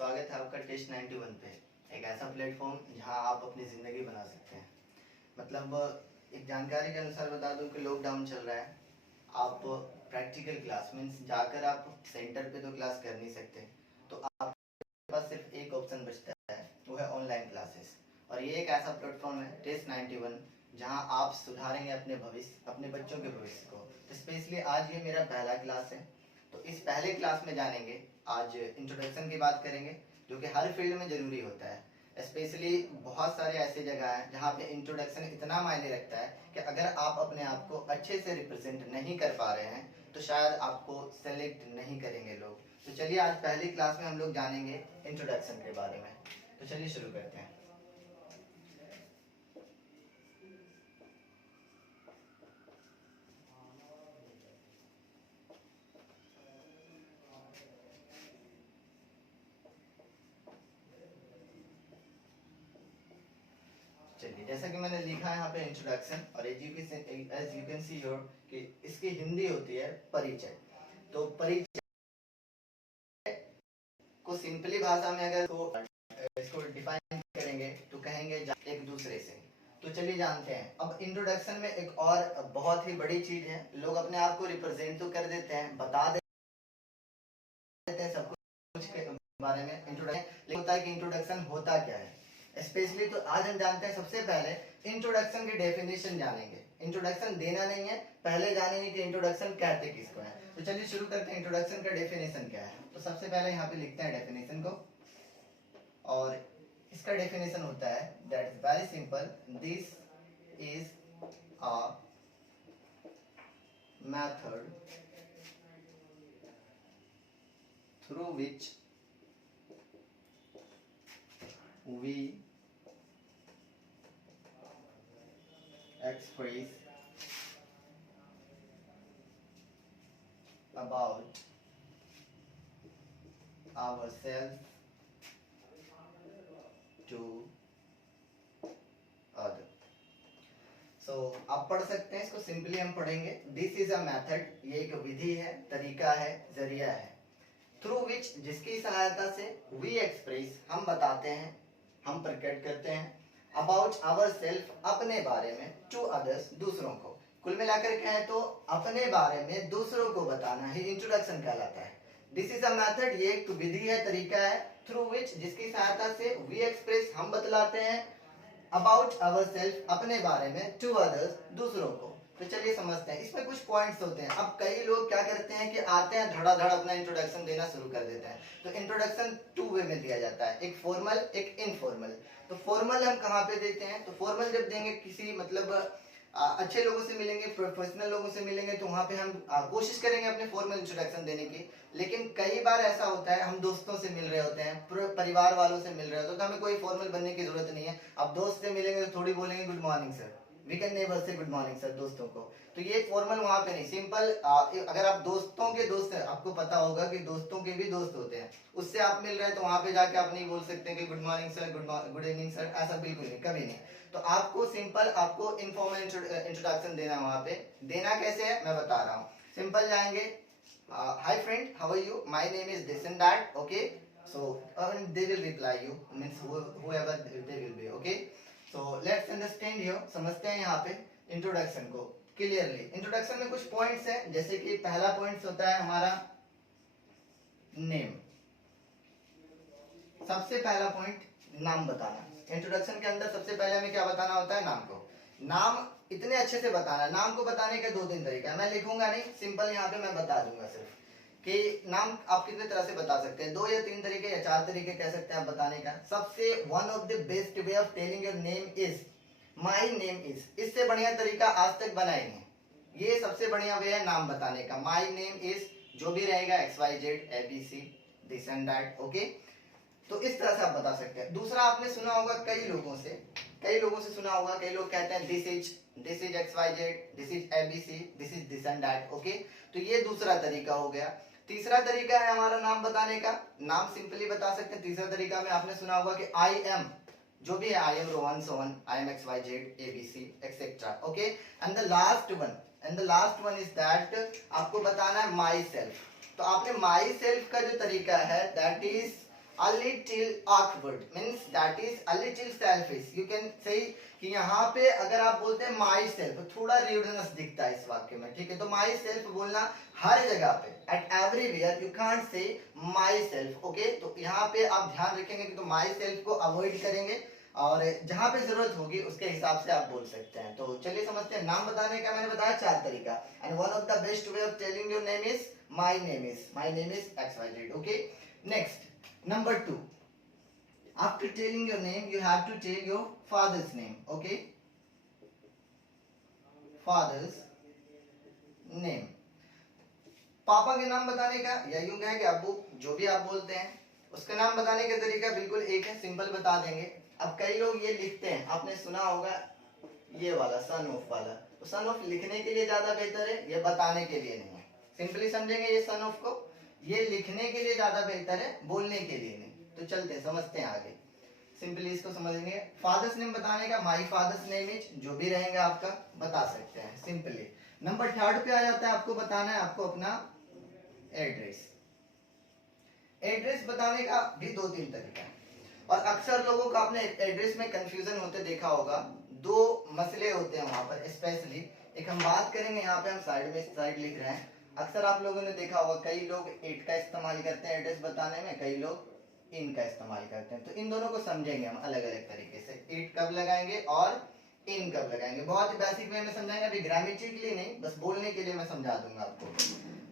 स्वागत है आपका टेस्ट 91 पे। एक ऐसा प्लेटफॉर्म जहां आप अपनी ज़िंदगी बना सकते हैं। मतलब एक जानकारी के अनुसार बता दूं कि लॉकडाउन चल रहा है। आप प्रैक्टिकल क्लास मीन्स जाकर आप सेंटर पे तो क्लास कर नहीं सकते, तो आपके पास सिर्फ एक ऑप्शन बचता है, वो है ऑनलाइन क्लासेस। और ये एक ऐसा प्लेटफॉर्म है टेस्ट 91 जहां आप सुधारेंगे अपने भविष्य, अपने बच्चों के भविष्य को। तो स्पेशली आज ये मेरा पहला क्लास है। तो इस पहले क्लास में जानेंगे, आज इंट्रोडक्शन की बात करेंगे जो कि हर फील्ड में ज़रूरी होता है। स्पेशली बहुत सारे ऐसे जगह हैं जहाँ पे इंट्रोडक्शन इतना मायने रखता है कि अगर आप अपने आप को अच्छे से रिप्रेजेंट नहीं कर पा रहे हैं तो शायद आपको सेलेक्ट नहीं करेंगे लोग। तो चलिए आज पहली क्लास में हम लोग जानेंगे इंट्रोडक्शन के बारे में। तो चलिए शुरू करते हैं। चलिए, जैसा कि मैंने लिखा है यहाँ पे इंट्रोडक्शन, और education as you can see here कि इसकी हिंदी होती है परिचय। तो परिचय को सिंपली भाषा में अगर तो इसको डिफाइन करेंगे तो कहेंगे एक दूसरे से। तो चलिए जानते हैं। अब इंट्रोडक्शन में एक और बहुत ही बड़ी चीज है, लोग अपने आप को रिप्रेजेंट तो कर देते हैं, बता देते हैं सब कुछ के बारे में इंट्रोडक्शन, लेकिन होता है कि इंट्रोडक्शन होता क्या है स्पेशली। तो आज हम जानते हैं, सबसे पहले इंट्रोडक्शन की डेफिनेशन जानेंगे। इंट्रोडक्शन देना नहीं है, पहले जानेंगे कि इंट्रोडक्शन कहते किसको है। तो चलिए शुरू करते हैं, इंट्रोडक्शन का डेफिनेशन क्या है। तो सबसे पहले यहाँ पे लिखते हैं डेफिनेशन को, और इसका डेफिनेशन होता है that is very simple, this is a method through which we express about ourselves to other। So आप पढ़ सकते हैं इसको, सिंपली हम पढ़ेंगे दिस इज अ मेथड, ये एक विधि है, तरीका है, जरिया है, थ्रू विच जिसकी सहायता से वी एक्सप्रेस हम बताते हैं, हम प्रकट करते हैं, अबाउट आवर सेल्फ अपने बारे में, टू अदर्स दूसरों को। कुल मिलाकर कहें तो अपने बारे में दूसरों को बताना ही इंट्रोडक्शन कहलाता है। दिस इज अ मेथड, ये एक विधि है, तरीका है, थ्रू विच जिसकी सहायता से वी एक्सप्रेस हम बतलाते हैं, अबाउट आवर सेल्फ अपने बारे में, टू अदर्स दूसरों को। तो चलिए समझते हैं, इसमें कुछ पॉइंट्स होते हैं। अब कई लोग क्या करते हैं कि आते हैं धड़ाधड़ अपना इंट्रोडक्शन देना शुरू कर देते हैं। तो इंट्रोडक्शन टू वे में दिया जाता है, एक फॉर्मल एक इनफॉर्मल। तो फॉर्मल हम कहाँ पे देते हैं, तो फॉर्मल जब देंगे किसी मतलब अच्छे लोगों से मिलेंगे, प्रोफेशनल लोगों से मिलेंगे, तो वहाँ पे हम कोशिश करेंगे अपने फॉर्मल इंट्रोडक्शन देने की। लेकिन कई बार ऐसा होता है हम दोस्तों से मिल रहे होते हैं, परिवार वालों से मिल रहे होते हैं, तो हमें कोई फॉर्मल बनने की जरूरत नहीं है। अब दोस्त से मिलेंगे तो थोड़ी बोलेंगे good morning sir, we can never say good morning sir दोस्तों को। तो ये फॉर्मल वहाँ पे नहीं, सिंपल। अगर आप दोस्तों के दोस्त हैं, आपको पता होगा कि दोस्तों के भी दोस्त होते हैं, उससे आप मिल रहे हैं तो वहाँ पे जाके आप नहीं बोल सकते कि good morning sir, good evening sir, ऐसा बिल्कुल नहीं, कभी नहीं। तो आपको सिंपल, आपको इनफॉर्मल इंट्रोडक्शन देना है। वहाँ पे देना कैसे है मैं बता रहा हूँ। सिंपल जाएंगे, hi friend, how are you, my name is this and that, okay, so they will reply you, means whoever they will be, okay, so let's understand here, समझते हैं यहाँ पे इंट्रोडक्शन को क्लियरली। इंट्रोडक्शन में कुछ points हैं, जैसे कि पहला पॉइंट होता है हमारा नेम। सबसे पहला पॉइंट नाम बताना। इंट्रोडक्शन के अंदर सबसे पहले हमें क्या बताना होता है, नाम को। नाम इतने अच्छे से बताना है, नाम को बताने के दो तीन तरीके हैं, मैं लिखूंगा नहीं, सिंपल यहाँ पे मैं बता दूंगा सिर्फ कि नाम आप कितने तरह से बता सकते हैं, दो या तीन तरीके या चार तरीके कह सकते हैं आप बताने का। सबसे one of the best way of telling your name is my name is, इससे बढ़िया तरीका आज तक बना ही नहीं। ये सबसे बढ़िया वे है नाम बताने का, माई नेम इज, जो भी रहेगा XYZ ABC this and that, okay. तो इस तरह से आप बता सकते हैं। दूसरा आपने सुना होगा कई लोगों से सुना होगा, कई लोग कहते हैं this is XYZ, this is ABC, this is this and that, okay. तो ये दूसरा तरीका हो गया। तीसरा तरीका है हमारा नाम बताने का, नाम सिंपली बता सकते हैं। तीसरा तरीका में आपने सुना होगा कि आई एम, जो भी है, I M Rohan Sohan, I am XYZ ABC etcetera, okay. And the last one is that आपको बताना है माई सेल्फ। तो आपने माई सेल्फ का जो तरीका है that is a little awkward means that is a little selfish. You can say कि यहाँ पे अगर आप बोलते हैं माई सेल्फ, थोड़ा रूडनेस दिखता है इस वाक्य में, ठीक है। तो माई सेल्फ बोलना हर जगह पे, eight everywhere, you can't say my self, okay. तो यहाँ पे आप ध्यान रखेंगे कि तो माई सेल्फ को अवॉइड करेंगे और जहां पे जरूरत होगी उसके हिसाब से आप बोल सकते हैं। तो चलिए समझते हैं। नाम बताने का मैंने बताया 4 तरीका, and one of the best way of telling your name is my name is XYZ, okay. Next number 2, after telling your name you have to tell your father's name, okay. Father's name, पापा के नाम बताने का या यूं कहें कि अब्बू, जो भी आप बोलते हैं उसका नाम बताने का तरीका बिल्कुल एक है, सिंपल बता देंगे। अब कई लोग ये लिखते हैं, आपने सुना होगा ये वाला सन ऑफ वाला, तो सन ऑफ लिखने के लिए ज्यादा बेहतर है, ये बताने के लिए नहीं है। सिंपली समझेंगे ये सन ऑफ को, ये लिखने के लिए ज्यादा बेहतर है, बोलने के लिए नहीं। तो चलते हैं, समझते हैं आगे, सिंपली इसको समझेंगे। फादर्स नेम बताने का माई फादर्स नेम इज, जो भी रहेगा आपका बता सकते हैं सिंपली। नंबर 3 पे आ जाता है, आपको बताना है आपको अपना एड्रेस। एड्रेस बताने का भी 2-3 तरीका है, और अक्सर लोगों का अपने एड्रेस में कंफ्यूजन होते देखा होगा। 2 मसले होते हैं वहां पर स्पेशली। एक हम बात करेंगे, यहाँ पे हम साइड लिख रहे हैं। अक्सर आप लोगों ने देखा होगा कई लोग इट का इस्तेमाल करते हैं एड्रेस बताने में, कई लोग इन का इस्तेमाल करते हैं। तो इन दोनों को समझेंगे हम अलग अलग तरीके से, इट कब लगाएंगे और इन कब लगाएंगे। बहुत ही बेसिक वे में समझाएंगे, अभी ग्रामेटिकली नहीं, बस बोलने के लिए मैं समझा दूंगा आपको।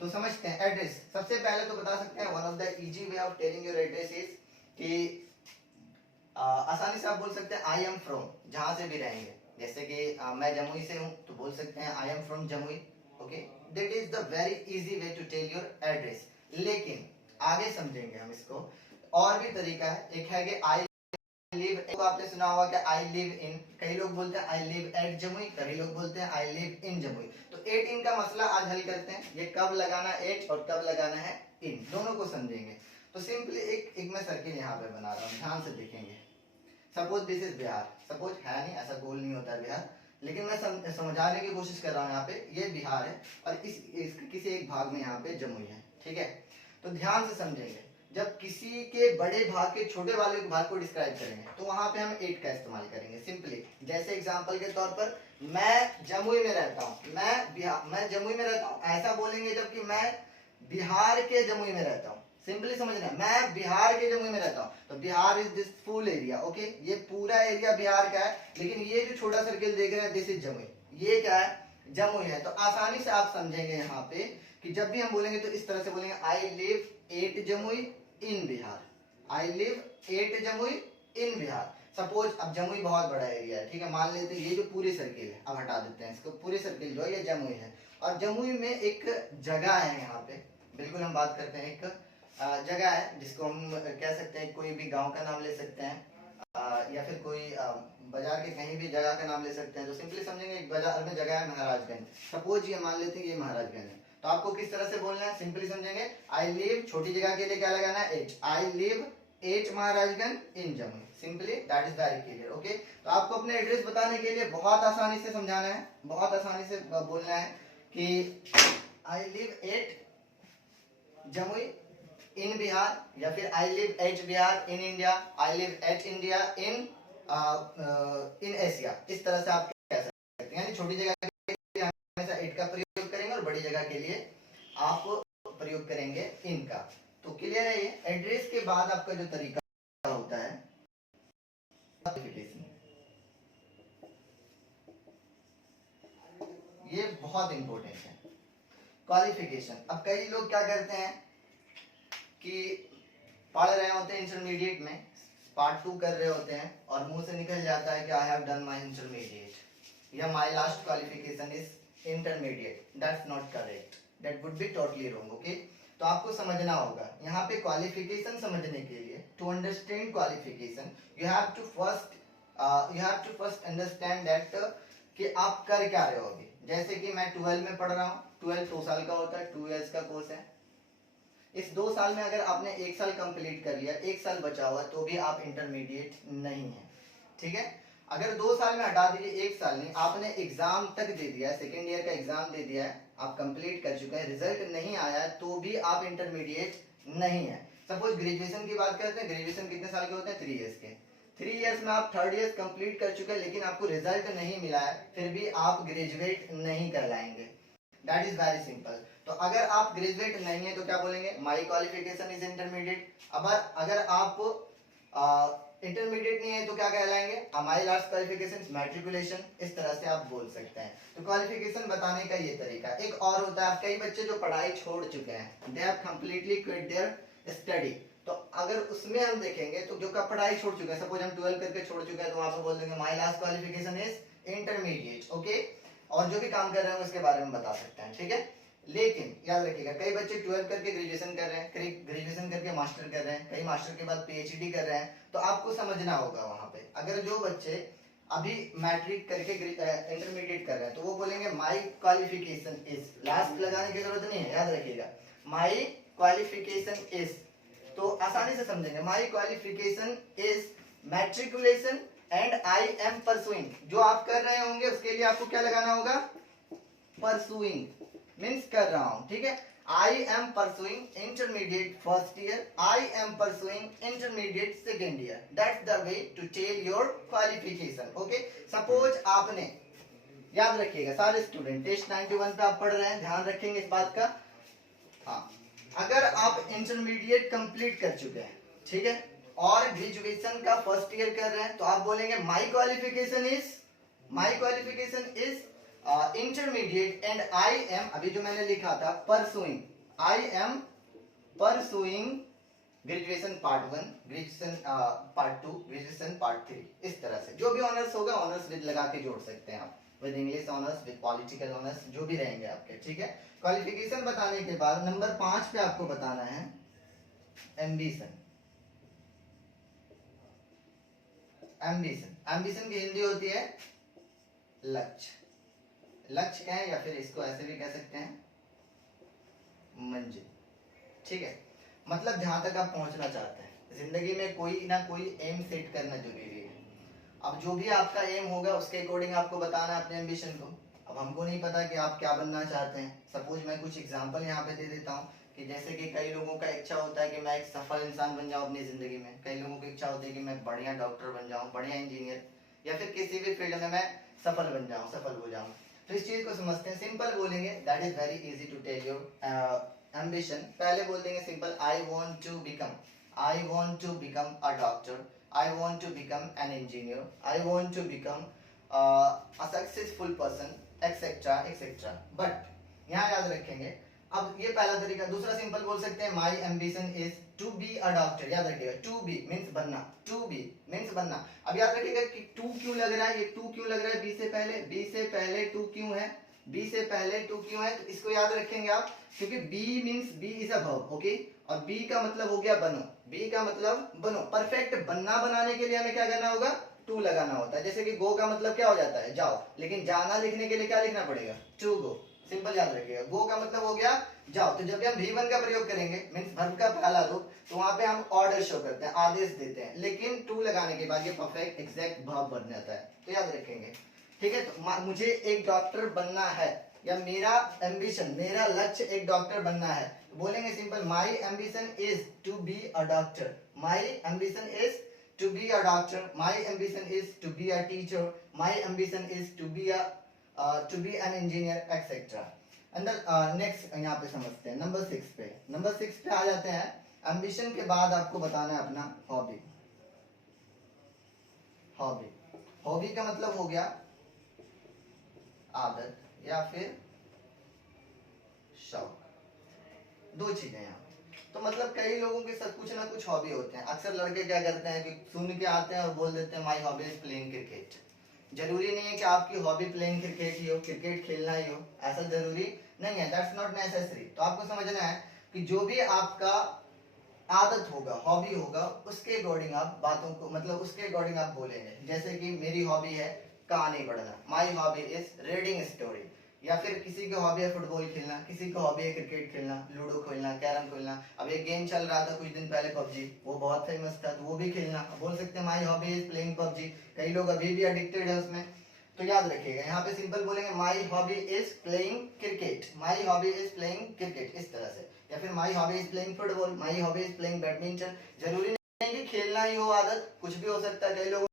तो समझते हैं एड्रेस। सबसे पहले तो बता सकते हैं one of the easy way of telling your address is कि आसानी से आप बोल सकते हैं आई एम फ्रॉम, जहां से भी रहेंगे। जैसे कि मैं जमुई से हूं तो बोल सकते हैं I am from Jamui, okay. That is the very easy way to tell your address. लेकिन आगे समझेंगे हम इसको, और भी तरीका है। एक है कि आई लिव, तो आपने सुना होगा कि आई लिव इन, कई लोग बोलते हैं आई लिव एट जमुई, कई लोग बोलते हैं आई लिव इन जमुई। तो एट इन का मसला आज हल करते हैं, ये कब लगाना एट और कब लगाना है इन, दोनों को समझेंगे। तो सिंपली एक मैं सर्किल यहाँ पे बना रहा हूँ, ध्यान से देखेंगे। Suppose this is Bihar, suppose है नहीं, ऐसा गोल नहीं होता है बिहार, लेकिन मैं समझाने की कोशिश कर रहा हूँ। यहाँ पे ये बिहार है और इस किसी एक भाग में यहाँ पे जमुई है, ठीक है। तो ध्यान से समझेंगे, जब किसी के बड़े भाग के छोटे वाले भाग को डिस्क्राइब करेंगे तो वहां पे हम एट का इस्तेमाल करेंगे सिंपली। जैसे एग्जांपल के तौर पर मैं जमुई में रहता हूँ, मैं जमुई में रहता हूँ, ऐसा बोलेंगे जबकि मैं बिहार के जमुई में रहता हूँ। सिंपली समझना, मैं बिहार के जमुई में रहता हूँ, तो Bihar is this full area, okay. ये पूरा एरिया बिहार का है, लेकिन ये जो छोटा सर्किल देख रहे हैं दिस इज जमुई, ये क्या है, जमुई है। तो आसानी से आप समझेंगे यहाँ पे कि जब भी हम बोलेंगे तो इस तरह से बोलेंगे I live at Jamui in Bihar, I live at Jamui in Bihar. Suppose अब जमुई बहुत बड़ा एरिया है, ठीक है, मान लेते हैं ये जो पूरी सर्किल है, अब हटा देते हैं इसको, पूरी सर्किल जो है ये जमुई है, और जमुई में एक जगह है यहाँ पे, बिल्कुल हम बात करते हैं एक जगह है जिसको हम कह सकते हैं, कोई भी गांव का नाम ले सकते हैं या फिर कोई बाजार के कहीं भी जगह का नाम ले सकते हैं। तो सिंपली समझेंगे एक बाजार में जगह है महाराजगंज, सपोज ये मान लेते हैं ये महाराजगंज है। तो आपको किस तरह से बोलना है, सिंपली समझेंगे आई लिव, छोटी जगह के लिए क्या लगाना है H, I live at Maharajganj in Jamui, simply that is very clear, okay. तो आपको अपने एड्रेस बताने के लिए बहुत आसानी से समझाना है, बहुत आसानी से बोलना है कि आई लिव एट जमुई इन बिहार, या फिर I live at Bihar in India, I live at India in Asia. इस तरह से आप कह सकते हैं, यानी छोटी जगह के लिए हमेशा एट का प्रयोग करेंगे और बड़ी जगह के लिए आप प्रयोग करेंगे इन का। तो क्लियर है ये। एड्रेस के बाद आपका जो तरीका होता है क्वालिफिकेशन, ये बहुत इंपॉर्टेंट है क्वालिफिकेशन। अब कई लोग क्या करते हैं कि पढ़ रहे होते हैं इंटरमीडिएट में, पार्ट 2 कर रहे होते हैं और मुंह से निकल जाता है कि I have done my intermediate या my last qualification is intermediate. That's not correct, that would be totally wrong, okay. तो आपको समझना होगा यहाँ पे क्वालिफिकेशन समझने के लिए, to understand qualification you have to first understand that कि आप कर क्या रहे हो अभी। जैसे कि मैं 12 में पढ़ रहा हूँ, 12 2 साल का होता है, 2 इयर्स का कोर्स है। इस 2 साल में अगर आपने 1 साल कंप्लीट कर लिया, 1 साल बचा हुआ, तो भी आप इंटरमीडिएट नहीं है, ठीक है। अगर 2 साल में हटा दीजिए, 1 साल नहीं, आपने एग्जाम तक दे दिया है, सेकेंड ईयर का एग्जाम दे दिया है, आप कंप्लीट कर चुके हैं, रिजल्ट नहीं आया है, तो भी आप इंटरमीडिएट नहीं है। सपोज ग्रेजुएशन की बात करते हैं, ग्रेजुएशन कितने साल के होते हैं? 3 इयर्स के। 3 इयर्स में आप 3rd ईयर कंप्लीट कर चुके हैं, लेकिन आपको रिजल्ट नहीं मिला है, फिर भी आप ग्रेजुएट नहीं कहलाएंगे। That is very simple. तो अगर आप ग्रेजुएट नहीं है तो क्या बोलेंगे? My qualification is intermediate. अब अगर आप इंटरमीडिएट नहीं है तो क्या कहलाएंगे? My last qualification matriculation. इस तरह से आप बोल सकते हैं। तो क्वालिफिकेशन बताने का ये तरीका। एक और होता है, कई बच्चे जो पढ़ाई छोड़ चुके हैं, they have completely quit their study. तो अगर उसमें हम देखेंगे तो जो पढ़ाई छोड़ चुके हैं, सपोज हम 12 करके छोड़ चुके हैं, तो वहां पर बोल देंगे माई last qualification is intermediate. Okay, और जो भी काम कर रहे हैं उसके बारे में बता सकते हैं, ठीक है। लेकिन याद रखिएगा, कई बच्चे 12 करके ग्रेजुएशन कर रहे हैं, कई ग्रेजुएशन करके मास्टर कर रहे हैं, कई मास्टर के बाद पीएचडी कर रहे हैं। तो आपको समझना होगा वहां पे, अगर जो बच्चे अभी मैट्रिक करके इंटरमीडिएट कर रहे हैं तो वो बोलेंगे माई क्वालिफिकेशन इज, लास्ट लगाने की जरूरत नहीं है, याद रखिएगा माई क्वालिफिकेशन इज। तो आसानी से समझेंगे, माई qualification is matriculation and I am pursuing. जो आप कर रहे होंगे उसके लिए आपको क्या लगाना होगा? परसुइंग मीन्स कर रहा हूं, ठीक है। I am pursuing intermediate first year, I am pursuing intermediate second year. That's the way to tell your qualification. Okay, suppose आपने, याद रखिएगा सारे स्टूडेंट, टेस्ट 91 पे आप पढ़ रहे हैं, ध्यान रखेंगे इस बात का। हाँ, अगर आप इंटरमीडिएट कंप्लीट कर चुके हैं, ठीक है, और ग्रेजुएशन का फर्स्ट ईयर कर रहे हैं, तो आप बोलेंगे my qualification is intermediate and I am, अभी जो मैंने लिखा था pursuing, I am pursuing graduation part 1, graduation part 2, graduation part 3। इस तरह से जो भी ऑनर्स होगा, ऑनर्स विद लगा के जोड़ सकते हैं आप, with English honours, with political honours, जो भी रहेंगे आपके, ठीक है। क्वालिफिकेशन बताने के बाद नंबर 5 पे आपको बताना है एम्बिशन। एम्बिशन की हिंदी होती है लक्ष्य। लक्ष्य कहें या फिर इसको ऐसे भी कह सकते हैं मंजिल, ठीक है। मतलब जहां तक आप पहुंचना चाहते हैं जिंदगी में, कोई ना कोई एम सेट करना जरूरी है। अब जो भी आपका एम होगा उसके अकॉर्डिंग आपको बताना है अपने एम्बिशन को। अब हमको नहीं पता कि आप क्या बनना चाहते हैं। सपोज मैं कुछ एग्जांपल यहाँ पे दे देता हूँ कि जैसे कि कई लोगों का इच्छा होता है कि मैं एक सफल इंसान बन जाऊँ अपनी जिंदगी में, कई लोगों की इच्छा होती है कि मैं बढ़िया डॉक्टर बन जाऊँ, बढ़िया इंजीनियर, या फिर किसी भी फील्ड में मैं सफल बन जाऊँ, सफल हो जाऊँ। तो इस चीज को समझते हैं, सिंपल बोलेंगे, that is very easy to tell your ambition. पहले बोल देंगे simple, I want to become a doctor, I want to become an engineer, I want to become a successful person, etc etc। But यहाँ याद रखेंगे, अब ये पहला तरीका। दूसरा सिंपल बोल सकते हैं, my ambition is to be a doctor। याद रखिएगा, to be means बनना, to be means बनना। अब याद रखिएगा कि to क्यों लग रहा है, ये to क्यों लग रहा है b से पहले to क्यों है, b से पहले to क्यों है, तो इसको याद रखेंगे आप, क्योंकि b means b is a verb, okay, और b का मतलब हो गया बनो, b का मतलब बनो। परफेक्ट बनना बनाने के लिए हमें क्या करना होगा? टू लगाना होता है। जैसे कि गो का मतलब क्या हो जाता है? जाओ, लेकिन जाना लिखने के लिए क्या लिखना पड़ेगा? To go. सिंपल याद रखिएगा, गो का मतलब हो गया जाओ। तो जब भी हम V1 का प्रयोग करेंगे मींस वर्ब का पहला रूप, तो वहां पे हम ऑर्डर शो करते हैं, आदेश देते हैं, लेकिन टू लगाने के बाद ये परफेक्ट एग्जैक्ट वर्ब बन जाता है। तो याद रखेंगे, ठीक है। तो मुझे एक डॉक्टर बनना है, या मेरा एम्बिशन, मेरा लक्ष्य एक डॉक्टर बनना है, बोलेंगे simple, my ambition is to be a doctor, my ambition is to be a doctor, my ambition is to be a teacher, my ambition is to be an engineer et cetera. अंदर next यहाँ पे समझते हैं number 6 पे। Number 6 पे आ जाते हैं, ambition के बाद आपको बताना है अपना हॉबी। हॉबी का मतलब हो गया आदत या फिर शौक, दो चीजें यहाँ। तो मतलब कई लोगों के साथ कुछ ना कुछ हॉबी होते हैं। अक्सर लड़के क्या करते हैं कि सुन के आते हैं और बोल देते हैं my hobby is playing cricket. जरूरी नहीं है कि आपकी हॉबी प्लेइंग क्रिकेट ही हो, क्रिकेट खेलना ही हो, ऐसा जरूरी नहीं है, दैट्स नॉट नेसेसरी। तो आपको समझना है कि जो भी आपका आदत होगा, हॉबी होगा, उसके अकॉर्डिंग आप बातों को, मतलब उसके अकॉर्डिंग आप बोलेंगे। जैसे कि मेरी हॉबी है कहानी पढ़ना, my hobby is reading story, या फिर किसी की हॉबी है फुटबॉल खेलना, किसी की हॉबी है क्रिकेट खेलना, लूडो खेलना, कैरम खेलना। अब एक गेम चल रहा था कुछ दिन पहले पबजी, वो बहुत फेमस था, तो वो भी खेलना। बोल सकते हैं my hobby is playing PUBG, कई लोग अभी भी एडिक्टेड है उसमें। तो याद रखिएगा, यहाँ पे सिंपल बोलेंगे my hobby is playing cricket, my hobby is playing cricket, इस तरह से। या फिर my hobby is playing football, my hobby is playing badminton. जरूरी नहीं कि खेलना ही हो आदत, कुछ भी हो सकता है। कई लोगों